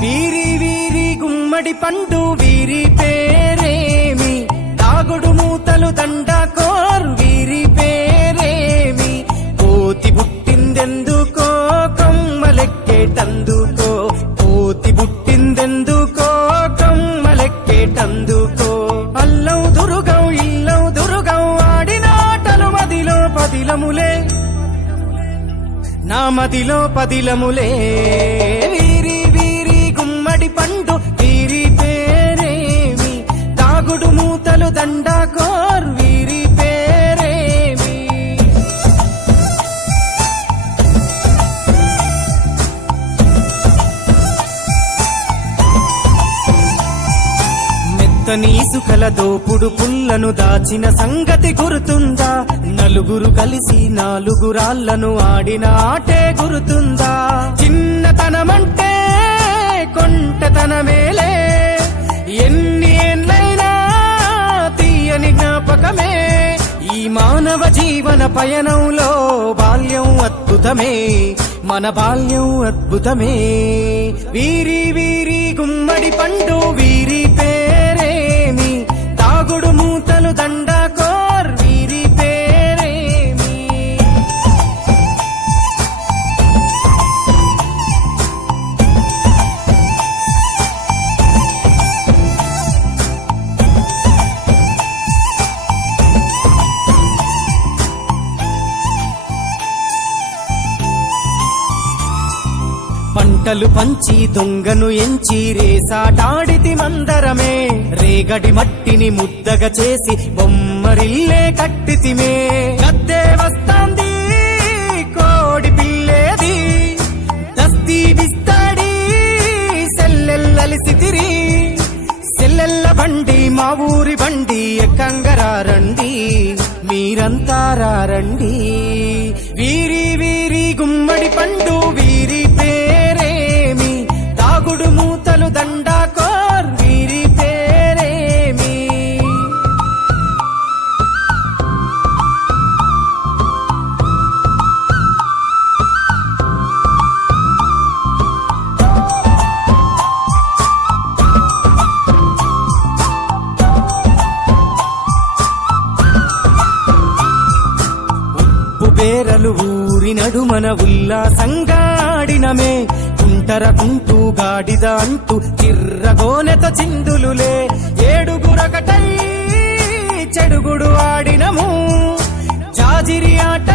వీరి వీరి గుమ్మడి పండు వీరి పేరేమి, తాగుడు మూతలు దండాకోర్ వీరి పేరేమి, కోతి పుట్టిందెందుకో కొమ్మలెక్కేటందుకో, కోతి పుట్టిందెందుకో కొమ్మలెక్కేటందుకో, అల్లం దురుగం ఇల్లం దురుగం ఆడినాటలు మదిలో పదిలములే, నా మదిలో పదిలములే. వీరి వీరి గుమ్మడి పండు వీరి పేరేమి, తాగుడు మూతలు దండాకోర్ వీరి పేరేమి. మెత్తని ఇసుకల దోపుడు పుల్లను దాచిన సంగతి గుర్తుందా, నలుగురు కలిసి నాలుగురాళ్లను ఆడిన ఆటే గుర్తుందా, చిన్నతనమంటే కొంటతనమేలే, ఎన్ని ఏండ్లైనా తీయని జ్ఞాపకమే, ఈ మానవ జీవన పయనంలో బాల్యం అద్భుతమే, మన బాల్యం అద్భుతమే. వీరి వీరి గుమ్మడి పండు వీరి పేరేమి, తాగుడు మూతలు దండాకోర్ వీరి పేరేమి. పంటలు పంచి దొంగను ఎంచి రేసాటాడితి మందరమే, రేగడి మట్టిని ముద్దగా చేసి బొమ్మరిల్లే కట్టితిమే, గద్దే వస్తాంది కోడి పిల్లేది, దస్తీ బిస్తాడి సెల్లెల్లలిసితిరి, సెల్లెల్ల బండి మా ఊరి బండి ఎక్కంగరారండి, మీరంతా రారండి. వీరి వీరి గుమ్మడి పండు వీరి పేరేమి, తాగుడు మూతలు దండాకోర్ వీరి పేరేమి. బేరలు ఊరి నడుమన ఉల్లాసంగా ఆడినమే, కుంటరకుంటూ గాడిద అంటూ చిర్రగోనెత చిందులులే, ఏడుగురకటై చెడుగుడు ఆడినము జాజిరి ఆట.